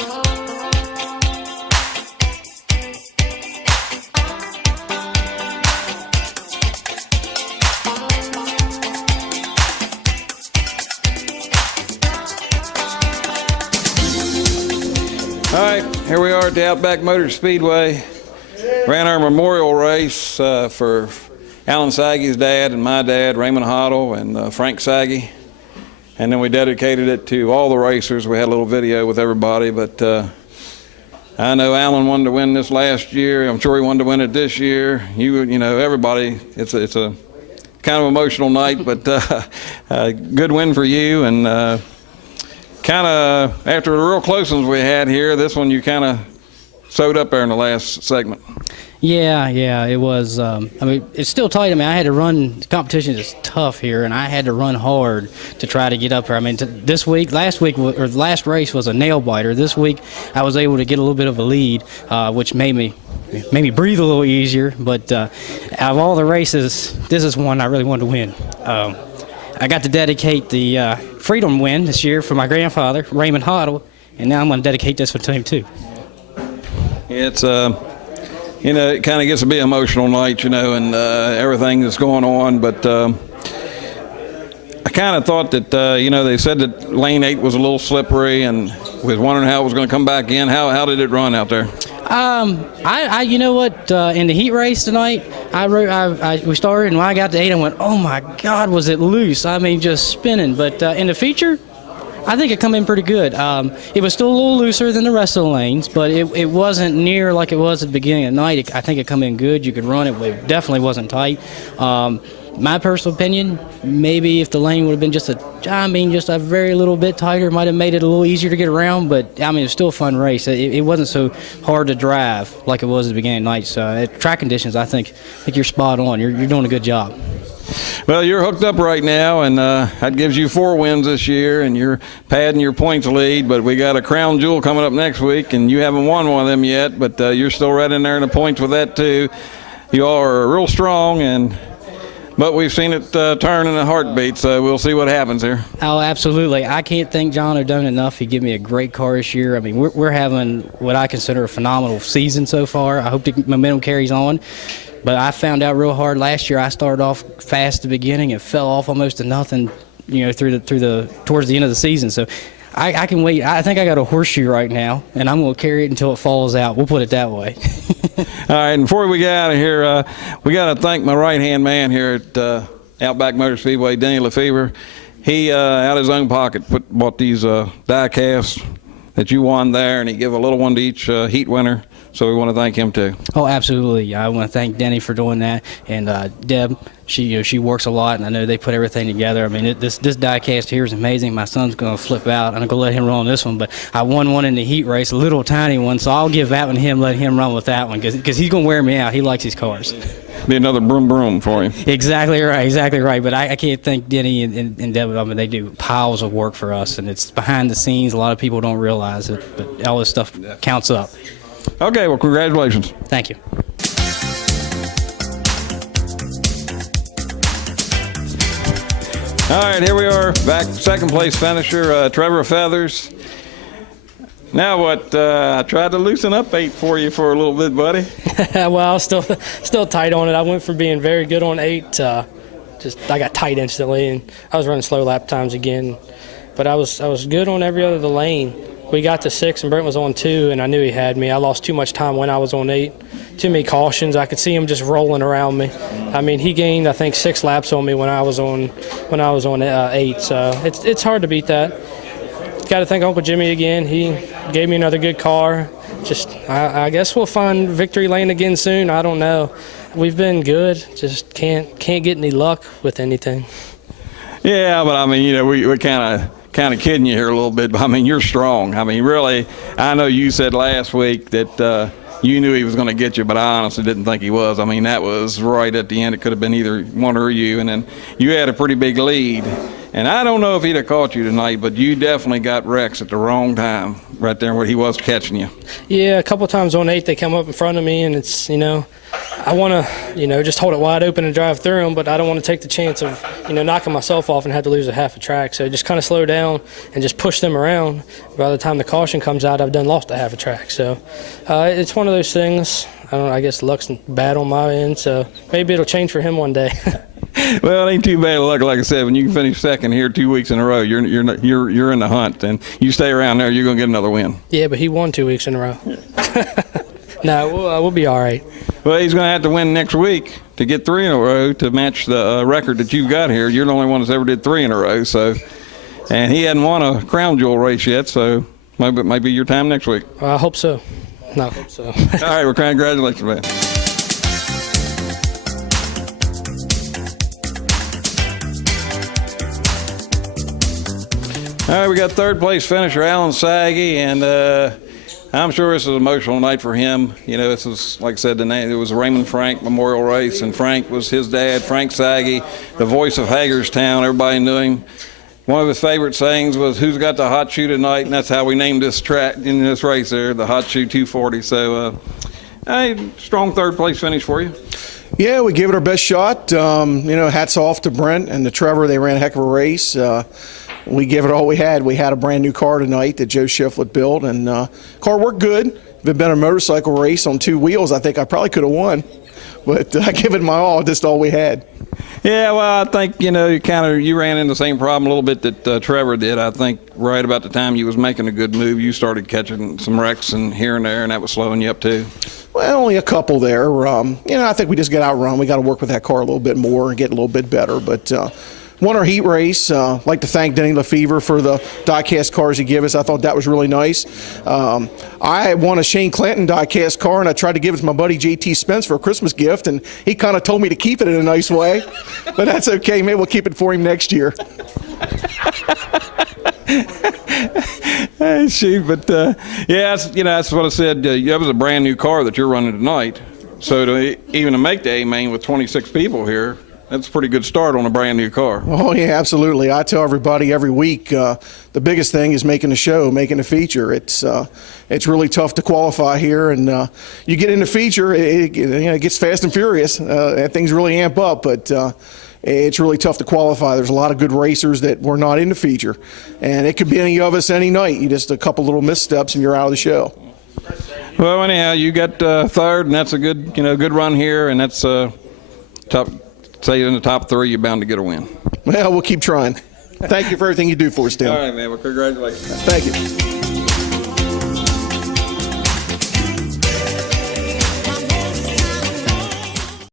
All right, here we are at the Outback Motor Speedway. Ran our memorial race for Alan Saggy's dad and my dad, Raymond Hoddle and Frank Saggy. And then we dedicated it to all the racers. We had a little video with everybody, but I know Alan wanted to win this last year. I'm sure he wanted to win it this year. You know, everybody, it's a kind of emotional night, but good win for you. And kind of after the real close ones we had here, this one you kind of sewed up there in the last segment. Yeah, it was. I mean, it's still tight. I mean, I had to run. The competition is tough here, and I had to run hard to try to get up here. I mean, this week, last last race was a nail biter. This week, I was able to get a little bit of a lead, which made me breathe a little easier. But out of all the races, this is one I really wanted to win. I got to dedicate the Freedom win this year for my grandfather, Raymond Hoddle, and now I'm going to dedicate this one to him too. It's you know, it kind of gets to be an emotional night, you know, and everything that's going on. But I kind of thought that, you know, they said that lane 8 was a little slippery, and was wondering how it was going to come back in. How did it run out there? You know what? In the heat race tonight, we started, and when I got to 8, I went, oh my God, was it loose? I mean, just spinning. But in the feature, I think it come in pretty good. It was still a little looser than the rest of the lanes, but it wasn't near like it was at the beginning of the night. I think it come in good. You could run it. It definitely wasn't tight. My personal opinion, maybe if the lane would have been just a very little bit tighter, it might have made it a little easier to get around. But I mean, it was still a fun race. It wasn't so hard to drive like it was at the beginning of the night. So at track conditions, I think you're spot on. You're doing a good job. Well, you're hooked up right now, and that gives you 4 wins this year, and you're padding your points lead. But we got a crown jewel coming up next week, and you haven't won one of them yet, but you're still right in there in the points with that too. You all are real strong, but we've seen it turn in a heartbeat, so we'll see what happens here. Oh, absolutely. I can't thank John O'Donnell enough. He gave me a great car this year. I mean, we're having what I consider a phenomenal season so far. I hope the momentum carries on. But I found out real hard last year. I started off fast at the beginning and fell off almost to nothing, you know, towards the end of the season. So I can wait. I think I got a horseshoe right now, and I'm going to carry it until it falls out. We'll put it that way. All right, and before we get out of here, we got to thank my right-hand man here at Outback Motor Speedway, Denny Lefevre. He, out of his own pocket, bought these die casts that you won there, and he gave a little one to each heat winner. So we want to thank him too. Oh, absolutely. I want to thank Denny for doing that, and Deb. She works a lot, and I know they put everything together. I mean, this die cast here is amazing. My son's going to flip out. I'm going to let him run this one, but I won one in the heat race, a little tiny one, so I'll give that one to him, let him run with that one, because he's going to wear me out. He likes these cars. Be another broom broom for him. Exactly right. But I can't thank Denny and Deb. I mean, they do piles of work for us, and it's behind the scenes. A lot of people don't realize it, but all this stuff counts up. Okay, well, congratulations. Thank you. All right, here we are, back second place finisher, Trevor Feathers. Now what, I tried to loosen up 8 for you for a little bit, buddy. Well, still tight on it. I went from being very good on 8 I got tight instantly, and I was running slow lap times again. But I was good on every other lane. We got to 6 and Brent was on 2, and I knew he had me. I lost too much time when I was on 8. Too many cautions. I could see him just rolling around me. I mean, he gained, I think, 6 laps on me when I was on 8. So it's hard to beat that. Got to thank Uncle Jimmy again. He gave me another good car. I guess we'll find victory lane again soon. I don't know. We've been good. Just can't get any luck with anything. Yeah, but I mean, you know, we kind of kidding you here a little bit, but I mean, you're strong. I mean, really, I know you said last week that you knew he was going to get you, but I honestly didn't think he was. I mean, that was right at the end. It could have been either one or you, and then you had a pretty big lead. And I don't know if he'd have caught you tonight, but you definitely got Rex at the wrong time right there where he was catching you. Yeah, a couple of times on 8 they come up in front of me, and it's, you know, I want to, just hold it wide open and drive through them, but I don't want to take the chance of, knocking myself off and have to lose a half a track. So just kind of slow down and just push them around. By the time the caution comes out, I've done lost a half a track. So it's one of those things. I don't know, I guess luck's bad on my end, so maybe it'll change for him one day. Well, it ain't too bad of luck, like I said. When you can finish second here 2 weeks in a row, you're in the hunt, and you stay around there, you're gonna get another win. Yeah, but he won 2 weeks in a row. No, we'll be all right. Well, he's gonna have to win next week to get 3 in a row to match the record that you've got here. You're the only one that's ever did 3 in a row, so, and he hadn't won a crown jewel race yet, so maybe it might be your time next week. I hope so. No, I hope so. All right, well, congratulations, man. All right, we got third place finisher Alan Saggy, and I'm sure this is an emotional night for him. This was, like I said, it was a Raymond Frank Memorial Race, and Frank was his dad, Frank Saggy, the voice of Hagerstown. Everybody knew him. One of his favorite sayings was, "Who's got the hot shoe tonight?" And that's how we named this track in this race there, the Hotshoe240. So, strong third place finish for you. Yeah, we gave it our best shot. Hats off to Brent and to Trevor. They ran a heck of a race. We gave it all we had. We had a brand new car tonight that Joe Shiflett built, and car worked good. If it had been a motorcycle race on 2 wheels, I think I probably could have won. But I give it my all, just all we had. Yeah, well, I think, you ran into the same problem a little bit that Trevor did. I think right about the time you was making a good move, you started catching some wrecks and here and there, and that was slowing you up too. Well, only a couple there. I think we just got outrun. We got to work with that car a little bit more and get a little bit better. But won our heat race. Like to thank Denny Lefevre for the die-cast cars he gave us. I thought that was really nice. I won a Shane Clanton die-cast car, and I tried to give it to my buddy J.T. Spence for a Christmas gift, and he kind of told me to keep it in a nice way. But that's okay. Maybe we'll keep it for him next year. Shoot, but that's what I said. That was a brand new car that you're running tonight. So even to make the A-main with 26 people here, that's a pretty good start on a brand new car. Oh, yeah, absolutely. I tell everybody every week, the biggest thing is making a show, making a feature. It's really tough to qualify here, and you get in the feature, it gets fast and furious. Things really amp up, but it's really tough to qualify. There's a lot of good racers that were not in the feature, and it could be any of us any night. You just a couple little missteps and you're out of the show. Well, anyhow, you got third, and that's a good run here, and that's top. Say in the top 3, you're bound to get a win. Well, we'll keep trying. Thank you for everything you do for us, Tim. All right, man. Well, congratulations. Thank you.